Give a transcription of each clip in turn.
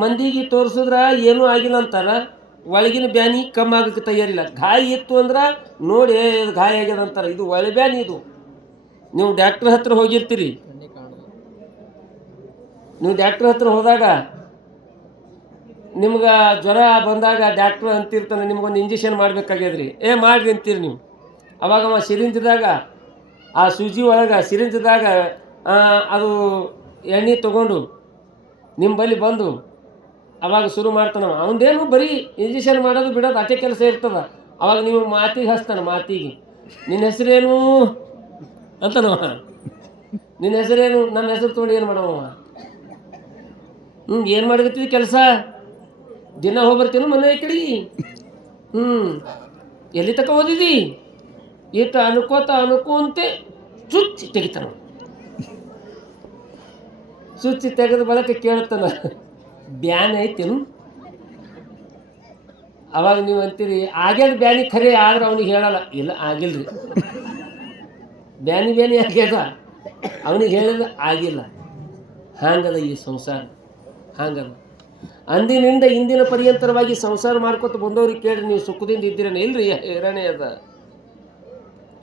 ಮಂದಿಗೆ ತೋರಿಸಿದ್ರ ಏನೂ ಆಗಿಲ್ಲ ಅಂತಾರ, ಒಳಗಿನ ಬ್ಯಾನಿ ಕಮ್ಮಿ ಆಗಕ್ಕೆ ತಯಾರಿಲ್ಲ. ಗಾಯ ಇತ್ತು ಅಂದ್ರೆ ನೋಡಿ ಇದು ಗಾಯ ಆಗ್ಯದ ಅಂತಾರೆ. ಇದು ಒಳ ಬ್ಯಾನಿ. ಇದು ನೀವು ಡಾಕ್ಟ್ರ್ ಹತ್ರ ಹೋಗಿರ್ತೀರಿ. ನೀವು ಡಾಕ್ಟ್ರ್ ಹತ್ರ ಹೋದಾಗ ನಿಮ್ಗೆ ಜ್ವರ ಬಂದಾಗ ಡಾಕ್ಟ್ರು ಅಂತಿರ್ತಾನೆ ನಿಮ್ಗೊಂದು ಇಂಜೆಕ್ಷನ್ ಮಾಡ್ಬೇಕಾಗ್ಯದ್ರಿ, ಮಾಡ್ರಿ ಅಂತೀರಿ ನೀವು. ಅವಾಗ ಅವ ಸಿರಿಂಜ್ದಾಗ ಆ ಸೂಜಿ ಒಳಗೆ ಸಿರಿಂಜ್ದಾಗ ಅದು ಎಣ್ಣೆ ತೊಗೊಂಡು ನಿಮ್ಮ ಬಳಿ ಬಂದು ಅವಾಗ ಶುರು ಮಾಡ್ತಾನೆ. ಅವನದೇನು ಬರೀ ಇಂಜೆಕ್ಷನ್ ಮಾಡೋದು ಬಿಡೋದು ಅಷ್ಟೇ ಕೆಲಸ ಇರ್ತದೆ. ಅವಾಗ ನೀವು ಮಾತಿಗೆ ಹಚ್ತಾನೆ, ಮಾತಿಗೆ ನಿನ್ನ ಹೆಸರೇನು ಅಂತನವ. ನಿನ್ನ ಹೆಸರೇನು? ನಮ್ಮ ಹೆಸರು ತೊಗೊಂಡು ಏನು ಮಾಡವ? ಏನು ಮಾಡಿರ್ತೀವಿ ಕೆಲಸ? ದಿನ ಹೋಗ್ಬರ್ತೀನು ಮನೆ ಕಡೆಗೆ. ಎಲ್ಲಿ ತಕ ಓದಿದಿ? ಈತ ಅನ್ಕೋಂತೆ ಚುಚ್ಚಿ ತೆಗಿತಾನ. ಚುಚ್ಚಿ ತೆಗೆದ ಬಳಕ ಕೇಳ್ತಾನ, ಬ್ಯಾನ್ ಐತೇನು? ಅವಾಗ ನೀವು ಅಂತೀರಿ ಆಗ್ಯದ ಬ್ಯಾನಿ ಖರೆ, ಆದ್ರೆ ಅವನಿಗೆ ಹೇಳಲ್ಲ. ಇಲ್ಲ ಆಗಿಲ್ರಿ, ಬ್ಯಾನಿ ಆಗ್ಯದ, ಅವನಿಗೆ ಹೇಳಿದ ಆಗಿಲ್ಲ. ಹಾಂಗದ ಈ ಸಂಸಾರ, ಹಾಂಗದ. ಅಂದಿನಿಂದ ಇಂದಿನ ಪರ್ಯಂತರವಾಗಿ ಸಂಸಾರ ಮಾಡ್ಕೊತ ಬಂದವ್ರಿಗೆ ಕೇಳ್ರಿ, ನೀವು ಸುಖದಿಂದ ಇದ್ದೀರೇನೆ? ಇಲ್ರಿ,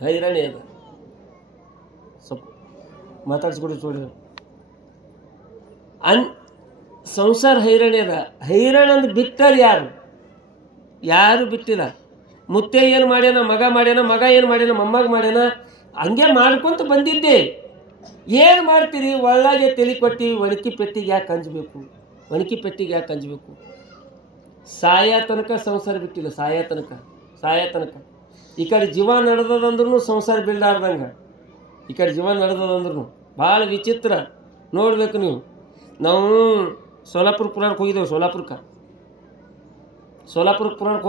ಹೈರಾಣೆ ಅದ. ಸ್ವಲ್ಪ ಮಾತಾಡ್ಸ್ಕೊಡಿ చూಡ್ರಿ. ಸಂಸಾರ ಹೈರಾಣೆ ಅದ. ಹೈರಾಣ ಅಂದ್ರೆ ಬಿಟ್ಟಾರ ಯಾರು ಬಿಟ್ಟಿಲ್ಲ. ಮುತ್ತೆ ಏನು ಮಾಡ್ಯಾನ, ಮಗ ಮಾಡ್ಯಾನ, ಮಗ ಏನು ಮಾಡ್ಯಾನ, ಮೊಮ್ಮಗ ಮಾಡ್ಯಾನ, ಹಂಗೆ ಮಾಡ್ಕೊಂತ ಬಂದಿದ್ದೆ. ಏನು ಮಾಡ್ತೀರಿ? ಒಳ್ಳಾಗೆ ತಲೆ ಕೊಟ್ಟು ಒಣಕಿ ಪೆಟ್ಟಿಗೆ ಯಾಕೆ ಅಂಜಬೇಕು? ಒಣಕಿ ಪೆಟ್ಟಿಗೆ ಯಾಕೆ ಅಂಜಬೇಕು? ಸಾಯ ತನಕ ಸಂಸಾರ ಬಿಟ್ಟಿಲ್ಲ, ಸಾಯ ತನಕ. ಈ ಕಡೆ ಜೀವ ನಡೆದದಂದ್ರೂ ಸಂಸಾರ ಬೀಳಾರ್ದಂಗೆ, ಈ ಕಡೆ ಜೀವ ನಡೆದದಂದ್ರೂ ಭಾಳ ವಿಚಿತ್ರ. ನೋಡ್ಬೇಕು ನೀವು. ನಾವು ಸೋಲಾಪುರ ಪುರಾಣಕ್ಕೆ ಹೋಗಿದ್ದೇವೆ. ಸೋಲಾಪುರ ಪುರಾಣಕ್ಕೆ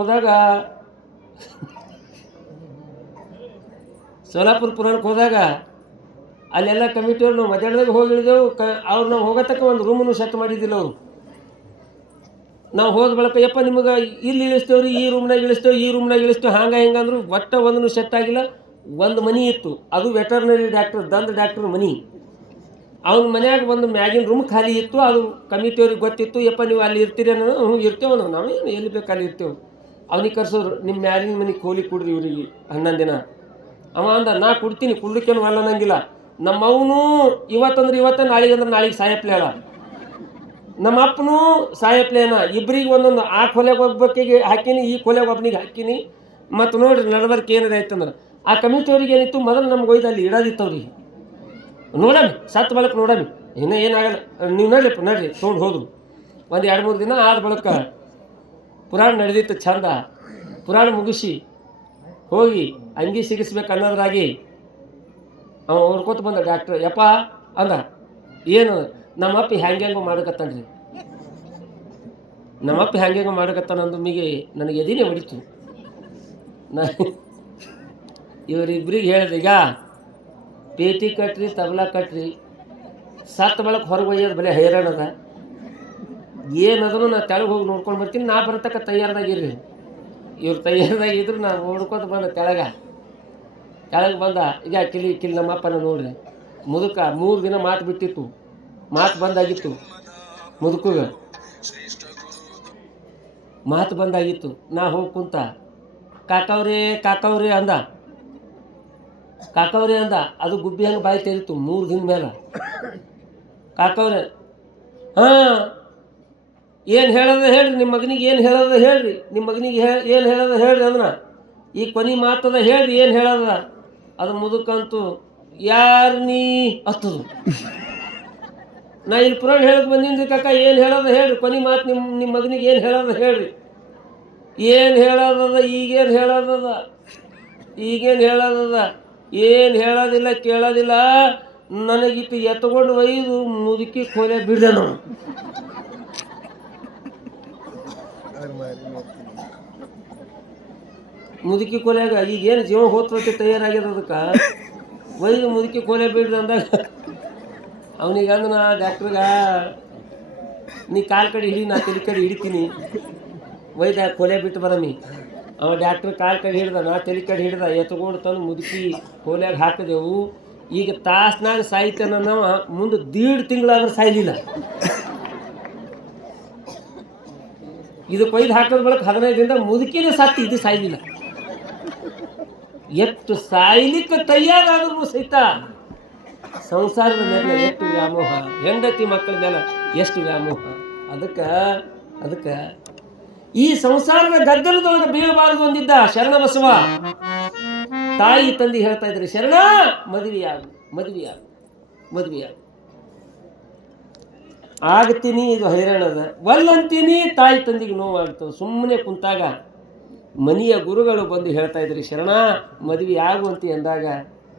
ಹೋದಾಗ ಅಲ್ಲೆಲ್ಲ ಕಮಿಟಿಯವ್ರು ನಾವು ಮಧ್ಯಾಹ್ನದಾಗ ಹೋಗಿ ಇಳಿದೆವು. ಅವ್ರು ನಾವು ಹೋಗತಕ್ಕ ಒಂದು ರೂಮನ್ನು ಸೆಟ್ ಮಾಡಿದ್ದಿಲ್ಲ ಅವರು. ನಾವು ಹೋದ ಬಳಕ ಯಪ್ಪ ನಿಮಗೆ ಇಲ್ಲಿ ಇಳಿಸ್ತೇವ್ರಿ, ಈ ರೂಮ್ನಾಗ ಇಳಿಸ್ತೇವೆ ಹಂಗೆ ಹಿಂಗಂದ್ರು ಒಟ್ಟು ಒಂದೂ ಸೆಟ್ ಆಗಿಲ್ಲ. ಒಂದು ಮನೆ ಇತ್ತು, ಅದು ವೆಟರ್ನರಿ ಡಾಕ್ಟರ್, ದಂತ ಡಾಕ್ಟರ್ ಮನೆ. ಅವ್ನ ಮನ್ಯಾಗ ಒಂದು ಮ್ಯಾಗಿನ ರೂಮ್ ಖಾಲಿ ಇತ್ತು. ಅದು ಕಮಿಟಿಯವ್ರಿಗೆ ಗೊತ್ತಿತ್ತು. ಯಪ್ಪ ನೀವು ಅಲ್ಲಿ ಇರ್ತೀರಿ ಅನ್ನೋ, ಇರ್ತೇವೆ ನಾವು ಎಲ್ಲಿ ಬೇಕು ಅಲ್ಲಿ ಇರ್ತೇವೆ. ಅವ್ನಿಗೆ ಕರ್ಸೋರು, ನಿಮ್ಮ ಮ್ಯಾಲಿನ ಮನೆಗೆ ಕೋಲಿ ಕೊಡ್ರಿ ಇವ್ರಿಗೆ 11 ದಿನ. ಅವ ಅಂದ, ನಾ ಕೊಡ್ತೀನಿ, ಕುಡ್ಲಿಕ್ಕೇನು ಅಲ್ಲ ಅನ್ನಂಗಿಲ್ಲ. ನಮ್ಮವನು ಇವತ್ತಂದ್ರೆ ಇವತ್ತು, ನಾಳೆಗೆ ಅಂದ್ರೆ ನಾಳೆಗೆ ಸಾಯಪ್ಲೆ ಅಲ್ಲ. ನಮ್ಮ ಅಪ್ಪನೂ ಸಾಯಪ್ಲೇನ. ಇಬ್ಬರಿಗೆ ಒಂದೊಂದು ಆ ಕೊಲೆಗೆ ಒಬ್ಬಕ್ಕಿಗೆ ಹಾಕಿನಿ, ಈ ಕೊಲೆಗೆ ಒಬ್ಬನಿಗೆ ಹಾಕಿನಿ. ಮತ್ತು ನೋಡ್ರಿ ನಡಬರ್ಕೆ ಏನಿದೆ ಆಯ್ತಂದ್ರೆ ಆ ಕಮಿಟಿಯವ್ರಿಗೆ ಏನಿತ್ತು, ಮೊದಲು ನಮ್ಗೆ ಒಯ್ದು ಅಲ್ಲಿ ಇಡೋದಿತ್ತವ್ರಿಗೆ. ನೋಡಮಿ ಸತ್ತು ಬಳಕ ನೋಡಮಿ, ಇನ್ನೂ ಏನಾಗಲ್ಲ, ನೀವು ನಡ್ರಿ ತೊಗೊಂಡು ಹೋದ್ರು. ಒಂದು 2-3 ದಿನ ಆದ ಬಳಕ ಪುರಾಣ ನಡೆದಿತ್ತು ಚಂದ. ಪುರಾಣ ಮುಗಿಸಿ ಹೋಗಿ ಅಂಗಿ ಸಿಗಿಸ್ಬೇಕು ಅನ್ನೋದ್ರಾಗಿ ಅವ ಹೊಡ್ಕೊತ ಬಂದ ಡಾಕ್ಟ್ರ್. ಯಪ್ಪ ಅಂದ, ಏನು? ನಮ್ಮಪ್ಪ ಹೆಂಗೆಂಗೋ ಮಾಡಕತ್ತಾನ್ರಿ. ನಮ್ಮಪ್ಪ ಹೆಂಗೆಂಗೋ ಮಾಡಕತ್ತಾನಂದು ಮಿಗೆ ನನಗೆ ಎದಿನೇ ಹೊಡಿತು. ಇವರಿಬ್ಬರಿಗೆ ಹೇಳಿದೆ, ಈಗ ಪೇಟಿ ಕಟ್ರಿ, ತಬಲಾ ಕಟ್ರಿ, ಸತ್ತ ಬಳಕ ಹೊರಗೆ ಒಯ್ಯೋದು ಬರೀ ಹೈರಾಣದ. ಏನದನ್ನು ನಾ ತೆಳಗೆ ಹೋಗಿ ನೋಡ್ಕೊಂಡು ಬರ್ತೀನಿ. ನಾ ಬರತಕ್ಕ ತಯಾರದಾಗಿರ್ರಿ. ಇವ್ರು ತಯಾರದಾಗಿದ್ರು ನಾನು ನೋಡ್ಕೊತ ಬಂದ ತೆಳಗೆ ಬಂದ. ಈಗ ಕಿಲಿ ನಮ್ಮಪ್ಪನ ನೋಡ್ರಿ, ಮುದುಕ 3 ದಿನ ಮಾತು ಬಿಟ್ಟಿತ್ತು, ಮಾತು ಬಂದಾಗಿತ್ತು. ಮುದುಕುಗ ಮಾತು ಬಂದಾಗಿತ್ತು. ನಾ ಹೋಗಿ ಕುಂತ, ಕಾಕವ್ರೆ ಅಂದ. ಅದು ಗುಬ್ಬಿ ಹಂಗೆ ಬಾಯಿ ತೆರಿತು 3 ದಿನ ಮೇಲೆ. ಕಾಕವ್ರೆ, ಏನು ಹೇಳೋದ ಹೇಳ್ರಿ, ನಿಮ್ಮ ಮಗನಿಗೆ ಏನು ಹೇಳೋದ ಹೇಳ್ರಿ, ಏನು ಹೇಳೋದ ಹೇಳ್ರಿ ಅಂದ್ರೆ ಈ ಕೊನೆ ಮಾತದ ಹೇಳ್ರಿ, ಏನು ಹೇಳೋದ? ಅದು ಮುದುಕಂತೂ ಯಾರು ನೀ ಹತ್ತದು. ನಾ ಇಲ್ಲಿ ಪುರಾಣ ಹೇಳಕ್ಕೆ ಬಂದಿನ್ರಿ ಕಾಕ, ಏನು ಹೇಳೋದ ಹೇಳ್ರಿ, ಕೊನೆ ಮಾತು ನಿಮ್ಮ ಮಗನಿಗೆ ಏನು ಹೇಳೋದ ಹೇಳ್ರಿ. ಏನು ಹೇಳೋದದ? ಈಗೇನು ಹೇಳೋದದ? ಏನು ಹೇಳೋದಿಲ್ಲ, ಕೇಳೋದಿಲ್ಲ. ನನಗಿತ್ತು ಎತ್ಕೊಂಡು ಒಯ್ದು ಮುದುಕಿ ಕೊಲೆ ಬಿಡನು. ಮುದುಕಿ ಕೊಲೆಯಾಗ ಈಗೇನು ಜೀವ ಹೋತ್ವತ್ತೆ ತಯಾರಾಗ್ಯದ. ಅದಕ್ಕೆ ಒಯ್ದು ಮುದುಕಿ ಕೊಲೆ ಬಿಡ್ರಿ ಅಂದಾಗ ಅವನಿಗೆ ಅಂದ, ನಾ ಡಾಕ್ಟ್ರಿಗ ನೀ ಕಾಲು ಕಡೆ ಹಿಡಿ, ನಾ ತಲೆ ಕಡೆ ಹಿಡಿತೀನಿ, ಒಯ್ದ ಕೊಲೆ ಬಿಟ್ಟು ಬರಮಿ. ಅವ ಡಾಕ್ಟ್ರ್ ಕಾಲು ಕಡೆ ಹಿಡ್ದ, ನಾ ತಲೆ ಕಡೆ ಹಿಡ್ದ, ಎತ್ಕೊಂಡು ತಂದು ಮುದುಕಿ ಕೊಲೆಯಾಗ ಹಾಕಿದೆವು. ಈಗ ತಾಸ್ನಾಗ ಸಾಯ್ತಾನ ನಾವು, ಮುಂದೆ 1.5 ತಿಂಗಳಾದ್ರೂ ಸಾಯ್ಲಿಲ್ಲ. ಇದು ಕೊಯ್ದು ಹಾಕಿದ ಬಳಿಕ 15 ದಿನದಾಗ ಮುದುಕಿನ ಸತ್ತು ಇದು ಸಾಯ್ಲಿಲ್ಲ. ಎಷ್ಟು ಸಾಯ್ಲಿಕ್ಕೆ ತಯಾರಾದ್ರೂ ಸಹಿತ ಸಂಸಾರದ ಮೇಲೆ ಎಷ್ಟು ವ್ಯಾಮೋಹ, ಹೆಂಡತಿ ಮಕ್ಕಳ ಮೇಲೆ ಎಷ್ಟು ವ್ಯಾಮೋಹ. ಅದಕ್ಕೆ ಈ ಸಂಸಾರದ ಗದ್ದಲದೊಳಗೆ ಬೀಳಬಾರದು ಅಂದಿದ್ದ ಶರಣ ಬಸವ. ತಾಯಿ ತಂದೆ ಹೇಳ್ತಾ ಇದ್ರಿ, ಶರಣ ಮದುವೆಯಾಗು ಮದುವೆಯಾಗು ಮದುವೆಯಾಗು. ಆಗ್ತೀನಿ, ಇದು ಹೈರಾಣದ ಒಲ್ಲಂತೀನಿ, ತಾಯಿ ತಂದಿಗೆ ನೋವಾಗ್ತದೆ. ಸುಮ್ಮನೆ ಕುಂತಾಗ ಮನೆಯ ಗುರುಗಳು ಬಂದು ಹೇಳ್ತಾ ಇದ್ರಿ, ಶರಣ ಮದುವೆ ಆಗುವಂತೆ ಅಂದಾಗ